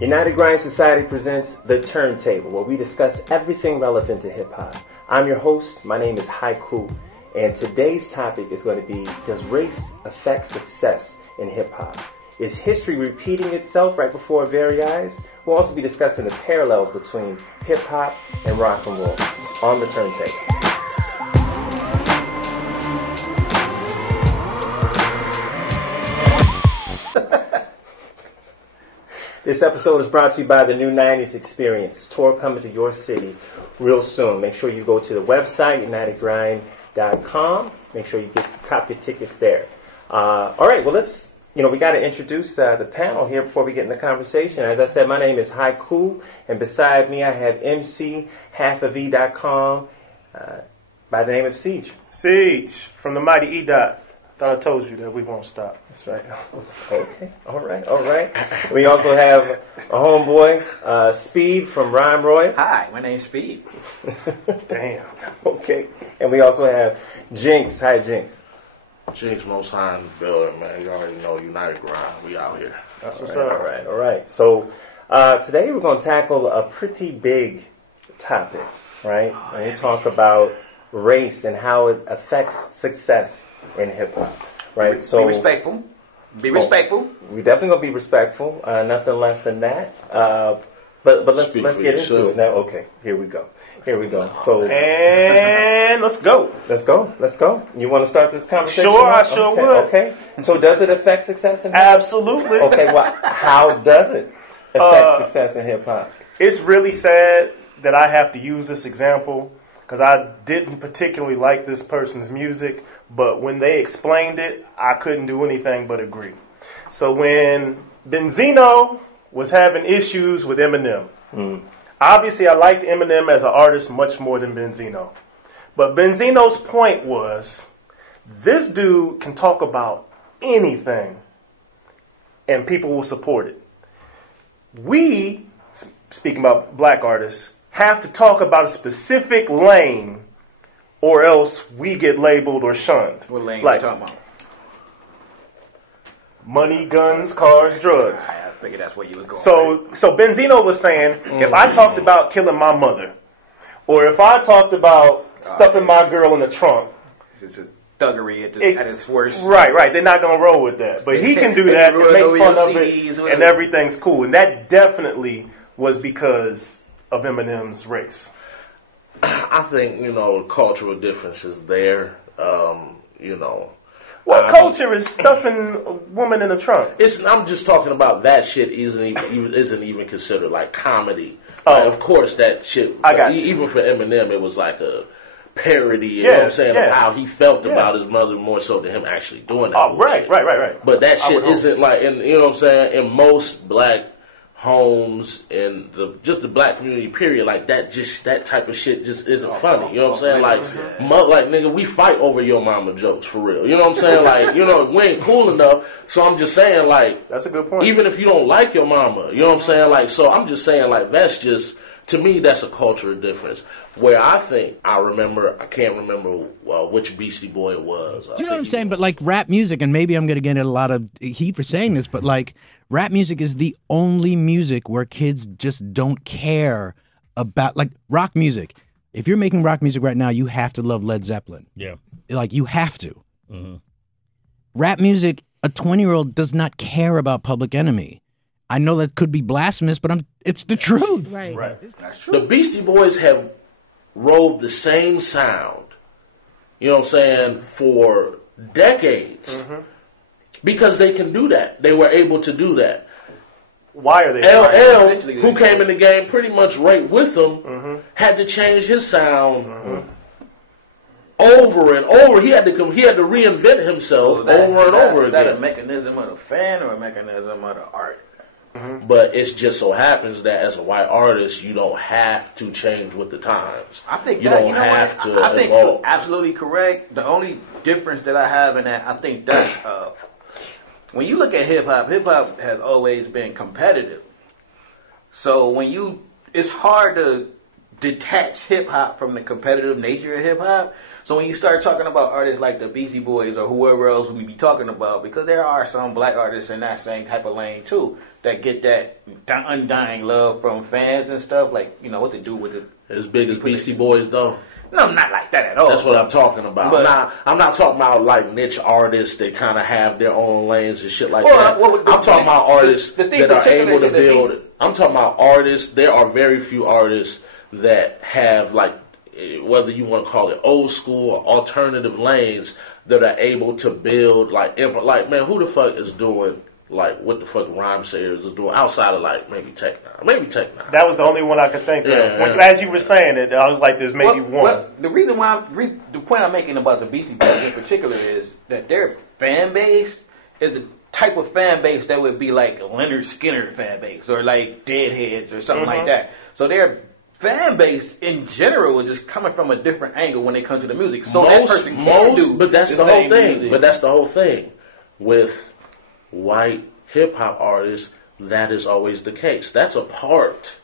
United Grind Society presents The Turntable, where we discuss everything relevant to hip-hop. I'm your host. My name is Haiku, and today's topic is going to be, does race affect success in hip-hop? Is history repeating itself right before our very eyes? We'll also be discussing the parallels between hip-hop and rock and roll on The Turntable. This episode is brought to you by the New 90s Experience. Tour coming to your city real soon. Make sure you go to the website, unitedgrind.com. Make sure you cop your tickets there. All right, well, we got to introduce the panel here before we get in the conversation. As I said, my name is Haiku, and beside me I have MC, halfofe.com, by the name of Siege. Siege, from the mighty E-Dot. Thought I told you that we won't stop. That's right. Okay. All right. We also have a homeboy, Speed from Rhyme Roy. Hi, my name's Speed. Damn. Okay. And we also have Jinx. Hi, Jinx. Jinx most high in the building, man. You already know United Grind. We out here. That's what's up. All right. So today we're going to tackle a pretty big topic, right? And we talk about race and how it affects success in hip hop, right? Be respectful. Be respectful. We definitely gonna be respectful. Nothing less than that. But let's get into it now. Okay, here we go. So and let's go. Let's go. You want to start this conversation? Sure, I sure would. Okay. So does it affect success in hip hop? Absolutely. Okay. Well, how does it affect success in hip hop? It's really sad that I have to use this example because I didn't particularly like this person's music, but when they explained it, I couldn't do anything but agree. So when Benzino was having issues with Eminem, obviously I liked Eminem as an artist much more than Benzino. But Benzino's point was, this dude can talk about anything and people will support it. We, speaking about black artists, have to talk about a specific lane or else we get labeled or shunned. What lane like, you talking about? Money, guns, cars, drugs. I figured that's where you was going. So Benzino was saying, if I talked about killing my mother, or if I talked about stuffing my girl in the trunk, it's just thuggery at its worst. Right. They're not gonna roll with that, but he can do that and make fun of it, and everything's cool. And that definitely was because of Eminem's race. I think, cultural differences there, What culture is stuffing a woman in a trunk? I'm just talking about that shit isn't even considered like comedy. Like, of course, that shit, I got you. Even for Eminem, it was like a parody, you know what I'm saying, of how he felt about his mother more so than him actually doing that. Oh, right. But that shit isn't like, you know what I'm saying, in most black homes and the black community period, like that type of shit just isn't funny. You know what I'm saying? Like nigga, we fight over your mama jokes for real. You know what I'm saying? Like, we ain't cool enough. So I'm just saying, like, that's a good point. Even if you don't like your mama, you know what I'm saying? Like, so I'm just saying, like, that's just, to me, that's a cultural difference. Where I think I can't remember which Beastie Boy it was. Do you know what I'm saying? But like rap music, and maybe I'm going to get a lot of heat for saying this, but like rap music is the only music where kids just don't care about, like rock music. If you're making rock music right now, you have to love Led Zeppelin. Yeah. Like you have to. Mm-hmm. Rap music, a 20-year-old does not care about Public Enemy. I know that could be blasphemous, but it's the truth. Right. That's true. The Beastie Boys have rolled the same sound, you know what I'm saying, for decades. Because they can do that. They were able to do that. Why are they? LL, who came in the game pretty much right with them, had to change his sound over and over. He had to reinvent himself over and over again. Is that a mechanism of the fan or a mechanism of the art? But it just so happens that as a white artist, you don't have to change with the times. I think you don't have to I think evolve. you're absolutely correct. The only difference that I have in that, I think that's when you look at hip hop has always been competitive. So it's hard to detach hip hop from the competitive nature of hip hop. So when you start talking about artists like the Beastie Boys or whoever else we be talking about, because there are some black artists in that same type of lane too that get that undying love from fans and stuff, like, you know, what to do with it. As big as Beastie Boys, though? No, not like that at all. That's what I'm talking about. But I'm not talking about like niche artists that kind of have their own lanes and shit like that. I'm talking about artists that are able to build. I'm talking about artists. There are very few artists that have, like, whether you want to call it old school or alternative lanes, that are able to build like man, who the fuck is doing like what the fuck Rhyme Sayers is doing outside of like maybe Tech Nine? That was the only one I could think of. As you were saying it, I was like, there's maybe one. Well, the reason why the point I'm making about the Beastie Boys in particular is that their fan base is the type of fan base that would be like a Leonard Skinner fan base or like Deadheads or something like that. So their fan base in general is just coming from a different angle when it comes to the music. So that person can do but that's the whole thing. Music. But that's the whole thing with white hip hop artists. That is always the case. That's a part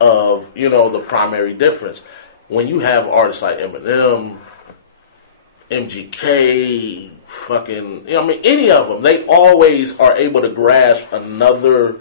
of, you know, the primary difference. When you have artists like Eminem, MGK, fucking, you know, I mean, any of them, they always are able to grasp another,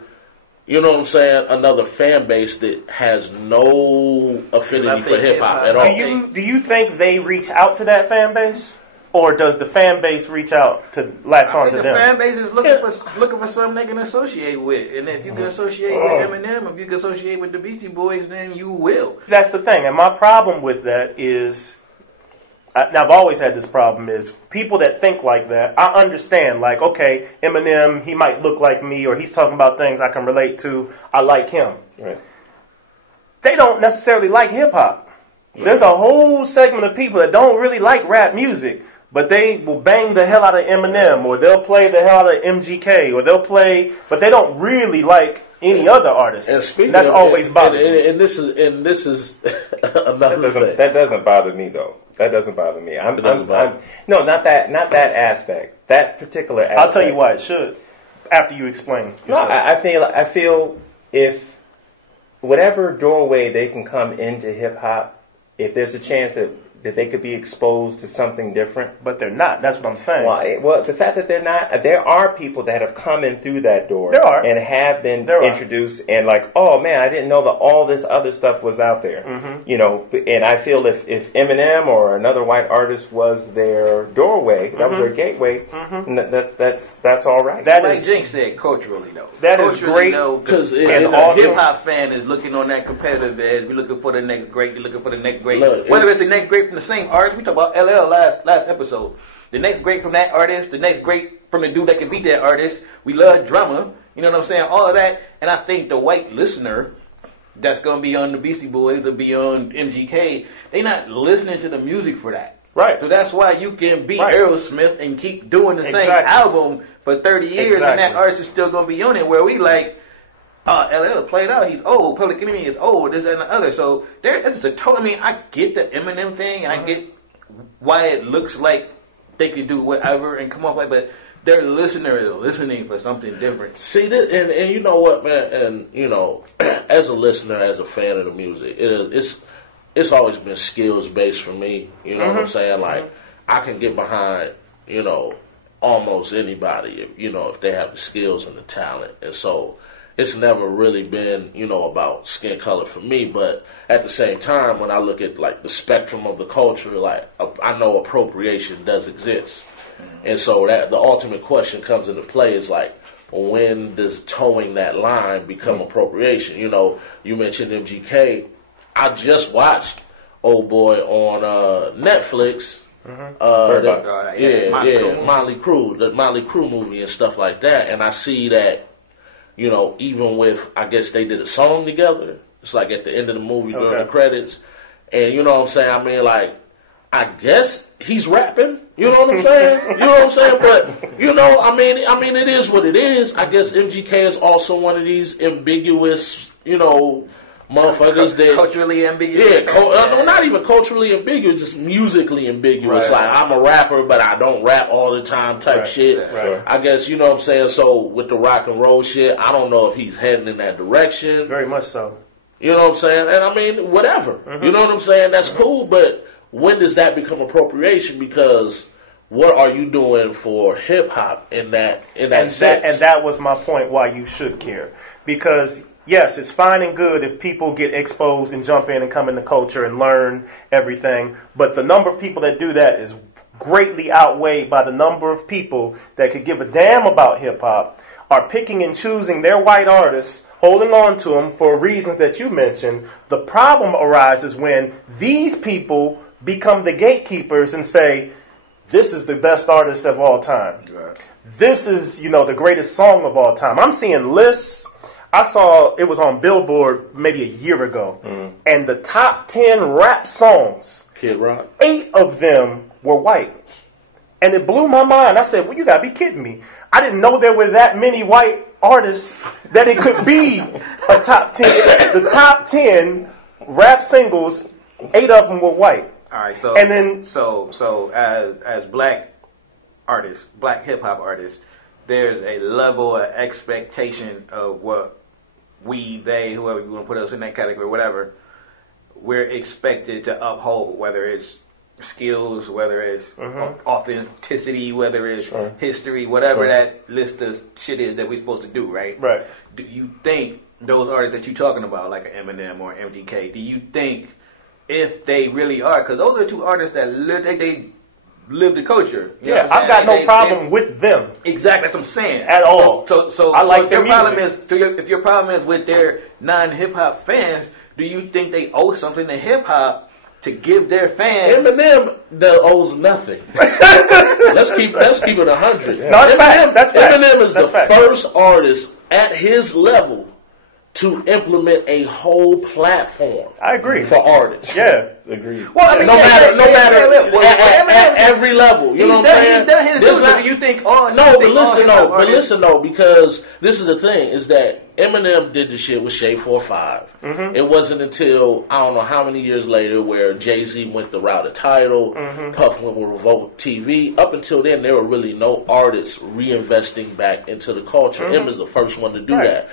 you know what I'm saying, another fan base that has no affinity for hip hop at all. Do you think they reach out to that fan base? Or does the fan base reach out to latch on to them? The fan base is looking for something they can associate with. And if you can associate with Eminem, if you can associate with the Beastie Boys, then you will. That's the thing. And my problem with that is, now I've always had this problem, is people that think like that, I understand, like, okay, Eminem, he might look like me, or he's talking about things I can relate to, I like him. Right. They don't necessarily like hip-hop. There's a whole segment of people that don't really like rap music, but they will bang the hell out of Eminem, or they'll play the hell out of MGK, or they'll play, but they don't really like any other artist. And speaking that's of, always bothered me. And this is another thing. That doesn't bother me though. That doesn't bother me. No, not that aspect. That particular aspect. I'll tell you why it should after you explain. No, I feel if whatever doorway they can come into hip hop, if there's a chance that they could be exposed to something different. But they're not. That's what I'm saying. Well, the fact that they're not, there are people that have come in through that door. There are. And have been introduced and like, oh man, I didn't know that all this other stuff was out there. Mm-hmm. You know, and I feel if Eminem or another white artist was their doorway, that was their gateway, that's all right. That like Jinx said, culturally though. That is great. Because a hip-hop fan is looking on that competitive edge. We're looking for the next great. You're looking for the next great. Look, whether it's the next great from the same artist, we talked about LL last episode. The next great from that artist, the next great from the dude that can beat that artist. We love drama, you know what I'm saying? All of that, and I think the white listener that's gonna be on the Beastie Boys or be on MGK, they not listening to the music for that. Right. So that's why you can beat Aerosmith and keep doing the same album for 30 years, and that artist is still gonna be on it. Where we like. LL played out. He's old. Public Enemy is old. This and the other. So this is I mean, I get the Eminem thing, and I get why it looks like they could do whatever and come up with, but their listener is listening for something different. See this, and you know what, man, and you know, as a listener, as a fan of the music, it's always been skills based for me. You know what I'm saying? Like I can get behind, you know, almost anybody if they have the skills and the talent, and so. It's never really been, you know, about skin color for me, but at the same time, when I look at like the spectrum of the culture, like I know appropriation does exist, and so that the ultimate question comes into play is like, when does towing that line become appropriation? You know, you mentioned MGK. I just watched Old Boy on Netflix. Motley Crue, the Motley Crue movie and stuff like that, and I see that. You know, even with, I guess they did a song together. It's like at the end of the movie during the credits. And you know what I'm saying? I mean, like, I guess he's rapping. You know what I'm saying? You know what I'm saying? But, you know, I mean, it is what it is. I guess MGK is also one of these ambiguous, you know, motherfuckers that culturally ambiguous. No, not even culturally ambiguous, just musically ambiguous. Right. Like I'm a rapper, but I don't rap all the time type shit. Right. I guess you know what I'm saying. So with the rock and roll shit, I don't know if he's heading in that direction. Very much so. You know what I'm saying? And I mean, whatever. Mm-hmm. You know what I'm saying? That's cool, but when does that become appropriation? Because what are you doing for hip hop in that sense? And that was my point why you should care. Because yes, it's fine and good if people get exposed and jump in and come in the culture and learn everything, but the number of people that do that is greatly outweighed by the number of people that could give a damn about hip hop, are picking and choosing their white artists, holding on to them for reasons that you mentioned. The problem arises when these people become the gatekeepers and say, this is the best artist of all time. Right. This is, the greatest song of all time. I'm seeing lists. I saw it was on Billboard maybe a year ago, and the top 10 rap songs, Kid Rock, 8 of them were white. And it blew my mind. I said, well, you gotta be kidding me. I didn't know there were that many white artists that it could be a top 10. The top 10 rap singles, 8 of them were white. All right, so and then so as black artists, black hip hop artists, there's a level of expectation of what they, whoever you want to put us in that category, whatever, we're expected to uphold, whether it's skills, whether it's authenticity, whether it's history, whatever that list of shit is that we're supposed to do, right? Right. Do you think those artists that you're talking about, like an Eminem or MGK, do you think if they really are, because those are two artists that live the culture. Yeah, I've got no problem with them. Exactly, that's what I'm saying. At all. So I like their music. problem if your problem is with their non-hip hop fans, do you think they owe something to hip hop to give their fans? Eminem owes nothing. let's keep it 100. No, that's facts. That's facts. Eminem is the first artist at his level to implement a whole platform. I agree. For artists. Yeah. Agreed. Well, I mean, no matter at every level. You know what I'm saying? He's done his duty. Do you think listen though, because this is the thing, is that Eminem did the shit with Shade 4-5. Mm-hmm. It wasn't until, I don't know how many years later, where Jay-Z went the route of Tidal, Puff went with Revolt TV. Up until then, there were really no artists reinvesting back into the culture. Em is the first one to do that.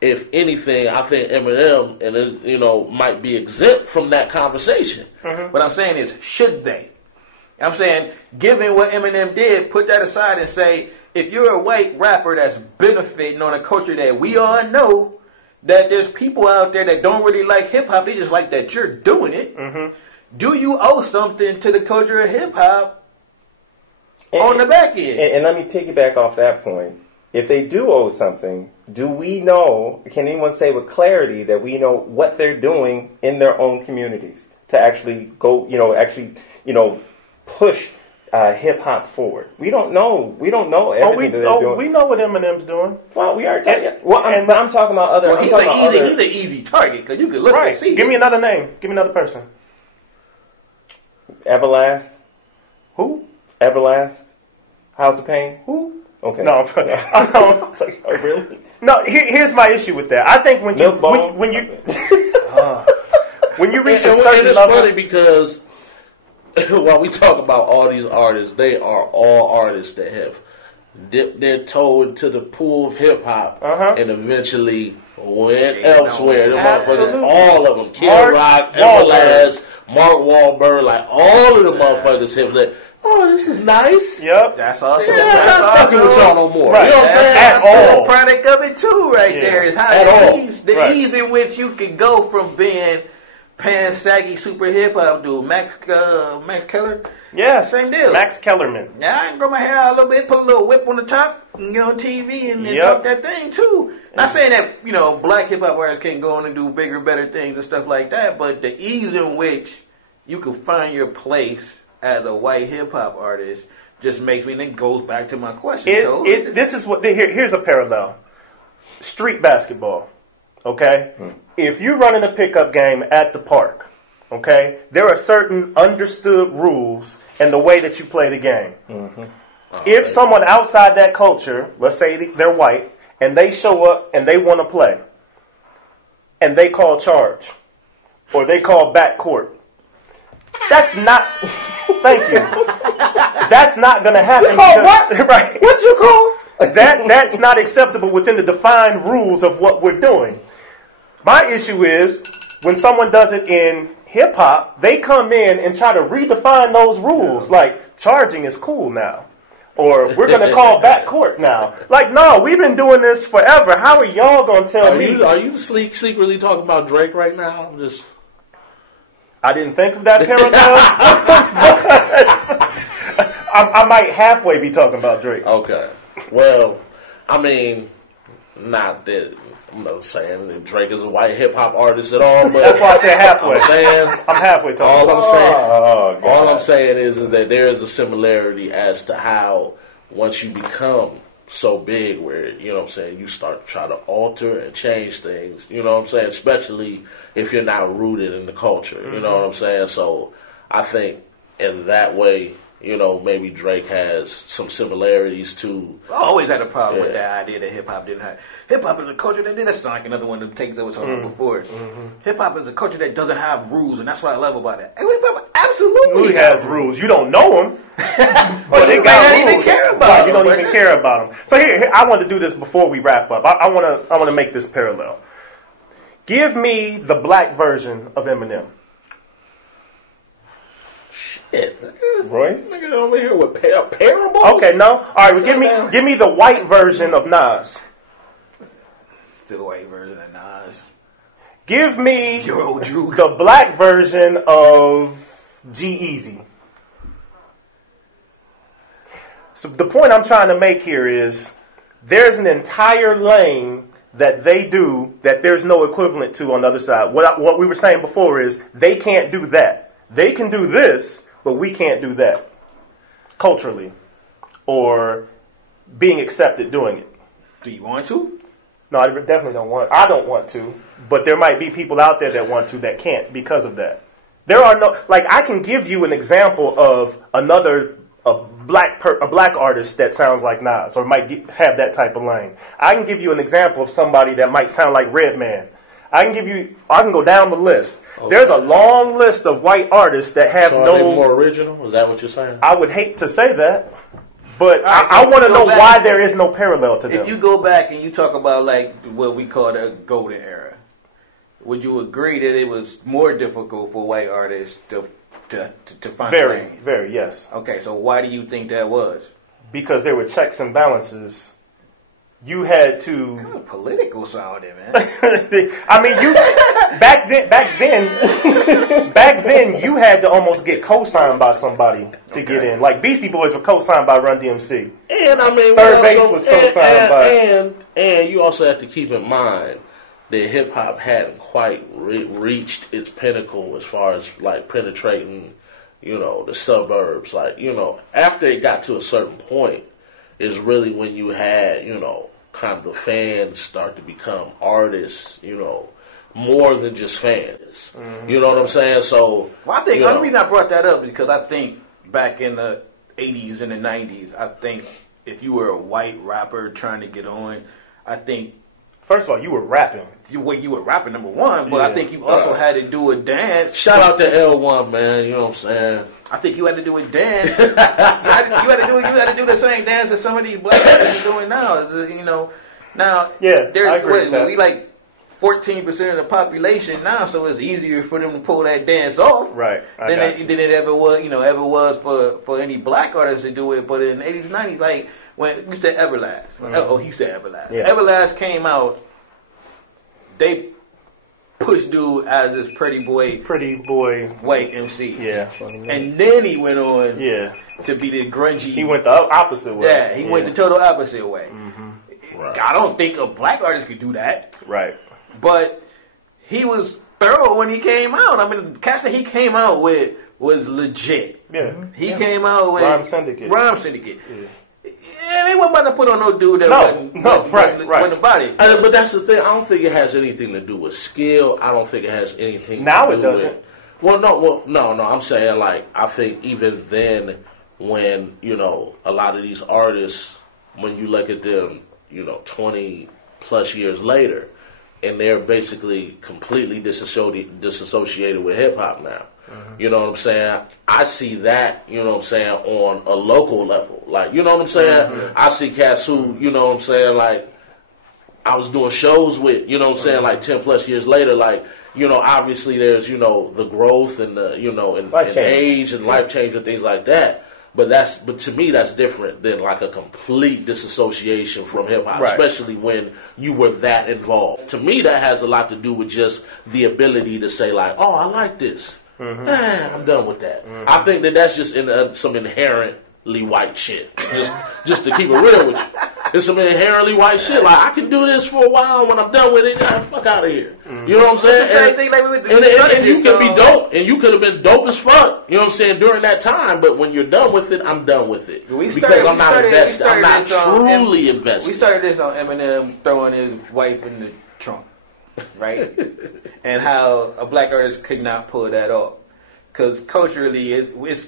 If anything, I think Eminem might be exempt from that conversation. What I'm saying is, should they? I'm saying, given what Eminem did, put that aside and say, if you're a white rapper that's benefiting on a culture that we all know, that there's people out there that don't really like hip hop, they just like that you're doing it. Do you owe something to the culture of hip hop on the back end? And let me piggyback off that point. If they do owe something, do we know, can anyone say with clarity that we know what they're doing in their own communities to actually go, push hip-hop forward? We don't know. We don't know everything that they're doing. We know what Eminem's doing. Well, we are talking. I'm talking about other. Well, he's an easy target, because you can look and see. Give me another name. Give me another person. Everlast. Who? Everlast. House of Pain. Who? Okay. No, Oh, really? No. Here's my issue with that. I think when you reach a certain it's level, funny because while we talk about all these artists, they are all artists that have dipped their toe into the pool of hip hop and eventually went elsewhere. The motherfuckers, all of them, Kid Rock, Everlast, Mark Wahlberg, like all of the motherfuckers have like, oh, this is nice. Yep. That's awesome. Yeah, that's awesome. With y'all no more. Right. You know what I'm saying? That's the product of it too, right there. Is how the ease in which you can go from being pan-saggy super hip hop dude, Max Keller. Yeah, same deal. Max Kellerman. Yeah, I can grow my hair out a little bit, put a little whip on the top, and get on TV and talk that thing too. Not saying that black hip hop artists can't go on and do bigger, better things and stuff like that, but the ease in which you can find your place as a white hip hop artist just makes me think, goes back to my question. Here's a parallel. Street basketball. Okay? If you're running a pickup game at the park, okay, there are certain understood rules in the way that you play the game. If someone outside that culture, let's say they're white, and they show up and they want to play, and they call charge, or they call backcourt, that's not... Thank you. That's not going to happen. You call what? Right. What you call? That's not acceptable within the defined rules of what we're doing. My issue is when someone does it in hip hop, they come in and try to redefine those rules. Like charging is cool now, or we're going to call back court now. Like, no, we've been doing this forever. How are y'all going to tell me? Are you secretly talking about Drake right now? I didn't think of that parallel. I might halfway be talking about Drake. Okay. Well, I mean, not that I'm not saying that Drake is a white hip hop artist at all, but that's why I said halfway. I'm halfway talking. All I'm saying is that there is a similarity as to how once you become so big, where you know what I'm saying, you start to try to alter and change things. You know what I'm saying, especially if you're not rooted in the culture. You know what I'm saying. So I think in that way, you know, maybe Drake has some similarities to. I always had a problem with that idea that hip hop didn't have. Hip hop is a culture that that's like another one of the takes that was talking before. Hip hop is a culture that doesn't have rules, and that's what I love about it. And hip hop absolutely has rules. You don't know them, but they got rules. Even care about you don't even care about them. So here, I want to do this before we wrap up. I want to make this parallel. Give me the black version of Eminem. Royce? Nigga over here with parables? Okay, no. All right, well, give me the white version of Nas. The white version of Nas. Give me the black version of G-Eazy. So the point I'm trying to make here is there's an entire lane that they do that there's no equivalent to on the other side. What we were saying before is they can't do that. They can do this, but we can't do that culturally or being accepted doing it. Do you want to? No, I definitely don't want. I don't want to, but there might be people out there that want to that can't because of that. There are no, like, I can give you an example of a black artist that sounds like Nas or might have that type of lane. I can give you an example of somebody that might sound like Redman. I can go down the list. Okay. There's a long list of white artists that have so are they more original? Is that what you're saying? I would hate to say that, but right, I want to know why there is no parallel to them. If you go back and you talk about like what we call the golden era, would you agree that it was more difficult for white artists to find very, yes. Okay, so why do you think that was? Because there were checks and balances. You had to kind of political sounding, man. I mean, you back then you had to almost get co-signed by somebody to get in. Like Beastie Boys were co-signed by Run DMC. And I mean, Third Base was co-signed by. And you also have to keep in mind that hip hop hadn't quite reached its pinnacle as far as like penetrating, you know, the suburbs. Like, you know, after it got to a certain point, is really when you had, you know, kind of the fans start to become artists, you know, more than just fans. Mm-hmm. You know what I'm saying? So, well, I think the only reason I brought that up is because I think back in the 80s and the 90s, I think if you were a white rapper trying to get on, I think first of all, you were rapping. You were rapping, number one, but I think you also had to do a dance. Shout out to L1, man. You know what I'm saying? I think you had to do a dance. you had to do the same dance that some of these black people are doing now. You know, now we like 14% of the population now, so it's easier for them to pull that dance off. Right. Than it ever was for any black artists to do it. But in the 80s, 90s, like when you said Everlast. Oh, he said Everlast. Yeah. Everlast came out. They pushed dude as this pretty boy white MC. Yeah. And then he went on to be the grungy. He went the opposite way. Yeah, he went the total opposite way. Mm-hmm. Right. I don't think a black artist could do that. Right. But he was thorough when he came out. I mean, the cast that he came out with was legit. Yeah. He came out with Rhyme Syndicate. Yeah. Yeah, they weren't about to put on no dude that wasn't the body. But that's the thing. I don't think it has anything to do with skill. I don't think it has anything now to it do doesn't. With... No. I'm saying, like, I think even then when, you know, a lot of these artists, when you look at them, you know, 20 plus years later, and they're basically completely disassociated with hip-hop now. Mm-hmm. You know what I'm saying? I see that, you know what I'm saying, on a local level. Like, you know what I'm saying? Mm-hmm. I see cats who, you know what I'm saying, like, I was doing shows with, you know what I'm saying, like 10 plus years later, like, you know, obviously there's, you know, the growth and the, you know, and age and life change and things like that. But to me, that's different than like a complete disassociation from hip hop, especially when you were that involved. To me, that has a lot to do with just the ability to say like, oh, I like this. I'm done with that. I think that that's just some inherently white shit. Just to keep it real with you. It's some inherently white shit. Like, I can do this for a while. When I'm done with it, fuck out of here. You know what I'm saying? Same thing like and you can be dope, and you could have been dope as fuck. You know what I'm saying? During that time, but when you're done with it, I'm done with it because I'm not invested. I'm not truly invested. We started this on Eminem throwing his wife in the trunk, right? And how a black artist could not pull that off because culturally, it's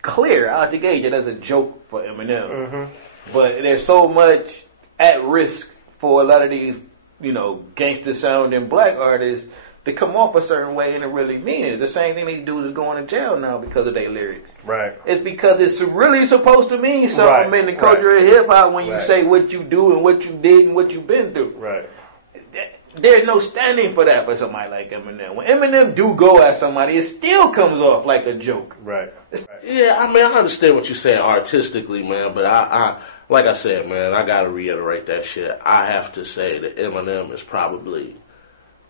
clear out the gate that that's a joke for Eminem. But there's so much at risk for a lot of these, you know, gangster sounding black artists to come off a certain way and to really mean it. The same thing these dudes is going to jail now because of their lyrics. Right. It's because it's really supposed to mean something in the culture of hip hop when you say what you do and what you did and what you've been through. Right. There's no standing for that for somebody like Eminem. When Eminem do go at somebody, it still comes off like a joke. Right. Yeah, I mean, I understand what you're saying artistically, man, but I like I said, man, I gotta reiterate that shit. I have to say that Eminem is probably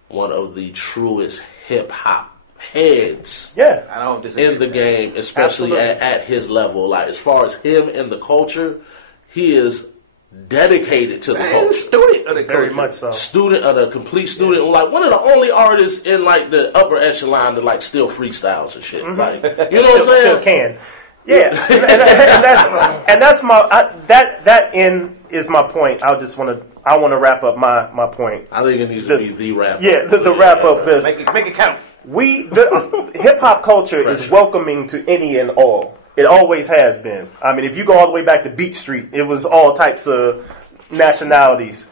one of the truest hip hop heads I don't disagree in the game, especially at his level. Like, as far as him in the culture, he is dedicated to the culture. Student of the culture. Very much so. Complete student. Like, one of the only artists in, like, the upper echelon that, like, still freestyles and shit. Like, you know what I'm saying? Still can. Yeah. and that's my, that is my point. I want to wrap up my point. I think it needs to be the wrap up. Yeah, the wrap up this. Make it count. The hip hop culture is welcoming to any and all. It always has been. I mean, if you go all the way back to Beach Street, it was all types of nationalities.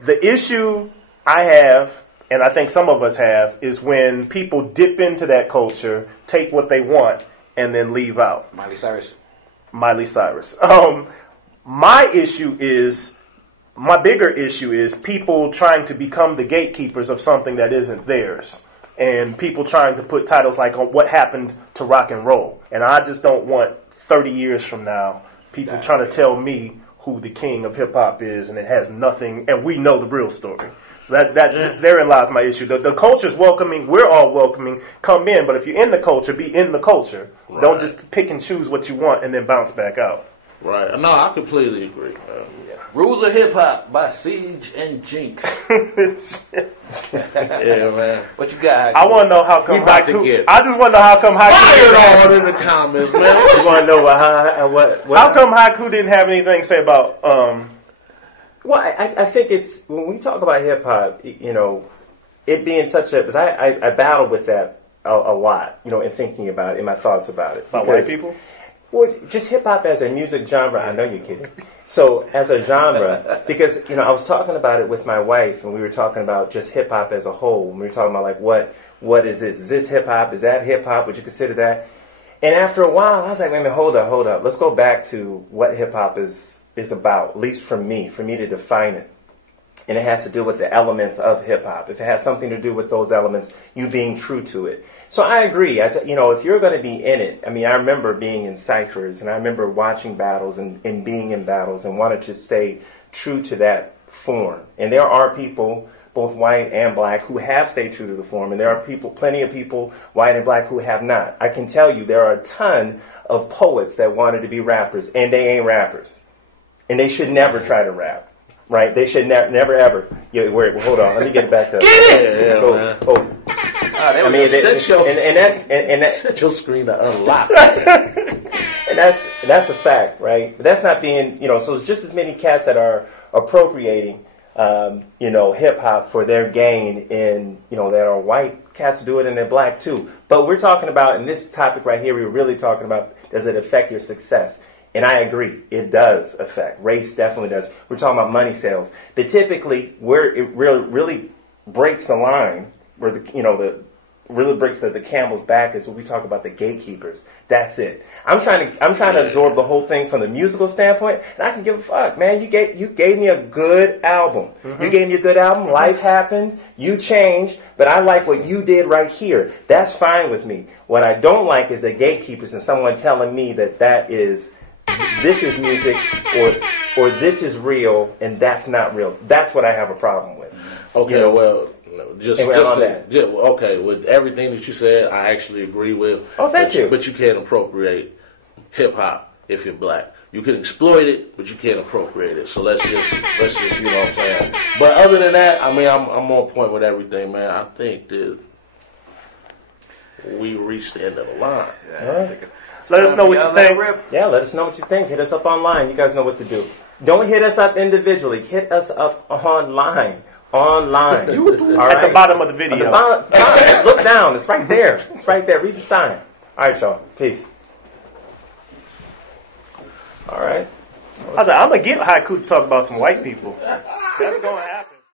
The issue I have, and I think some of us have, is when people dip into that culture, take what they want, and then leave out. Miley Cyrus. My bigger issue is people trying to become the gatekeepers of something that isn't theirs. And people trying to put titles like on what happened to rock and roll. And I just don't want 30 years from now people trying to tell me who the king of hip hop is, and it has nothing, and we know the real story. So therein lies my issue. The culture's welcoming. We're all welcoming. Come in, but if you're in the culture, be in the culture. Right. Don't just pick and choose what you want and then bounce back out. Right. No, I completely agree. Rules of Hip Hop by Siege and Jinx. Yeah, man. What you got? I want to know how come I just want to know how come Haiku all in the comments, man. You want to know how come Haiku didn't have anything to say about Well, I think it's when we talk about hip hop, you know, it being such a, because I battled with that a lot, you know, in thinking about it, in my thoughts about it. About white people? Well, just hip hop as a music genre. I know you're kidding. So as a genre, because, you know, I was talking about it with my wife, and we were talking about just hip hop as a whole. And we were talking about like what is this? Is this hip hop? Is that hip hop? Would you consider that? And after a while, I was like, wait a minute, hold up. Let's go back to what hip hop is about, at least for me to define it. And it has to do with the elements of hip hop. If it has something to do with those elements, you being true to it. So I agree. You know, if you're going to be in it, I mean, I remember being in ciphers, and I remember watching battles and being in battles and wanted to stay true to that form. And there are people, both white and black, who have stayed true to the form. And there are plenty of people, white and black, who have not. I can tell you there are a ton of poets that wanted to be rappers, and they ain't rappers. And they should never try to rap. Right? They should never ever. Yeah, wait, hold on. Let me get it back up. Get it! I mean, set your screen to unlock. And that's a fact, right? But that's not being, you know. So it's just as many cats that are appropriating, you know, hip hop for their gain. In, you know, that are white cats do it, and they're black too. But we're talking about, in this topic right here, we're really talking about, does it affect your success? And I agree, it does affect. Race definitely does. We're talking about money sales. But typically, where it really breaks the line, where the really breaks the camel's back is when we talk about the gatekeepers. That's it. I'm trying to absorb the whole thing from the musical standpoint, and I can give a fuck, man. You gave me a good album. Mm-hmm. You gave me a good album. Life happened. You changed, but I like what you did right here. That's fine with me. What I don't like is the gatekeepers and someone telling me that this is music or this is real and that's not real. That's what I have a problem with. Okay, well. Okay, with everything that you said, I actually agree with. Oh, thank you. But you can't appropriate hip hop if you're black. You can exploit it, but you can't appropriate it. So let's just you know what I'm saying. But other than that, I mean, I'm on point with everything, man. I think that we reached the end of the line. Yeah, all right. So let us know what you think. Yeah, let us know what you think. Hit us up online. You guys know what to do. Don't hit us up individually. Hit us up online. Online. At the bottom of the video. Look down. It's right there. It's right there. Read the sign. All right, y'all. Peace. All right. I was like, I'm going to get Haiku to talk about some white people. That's going to happen.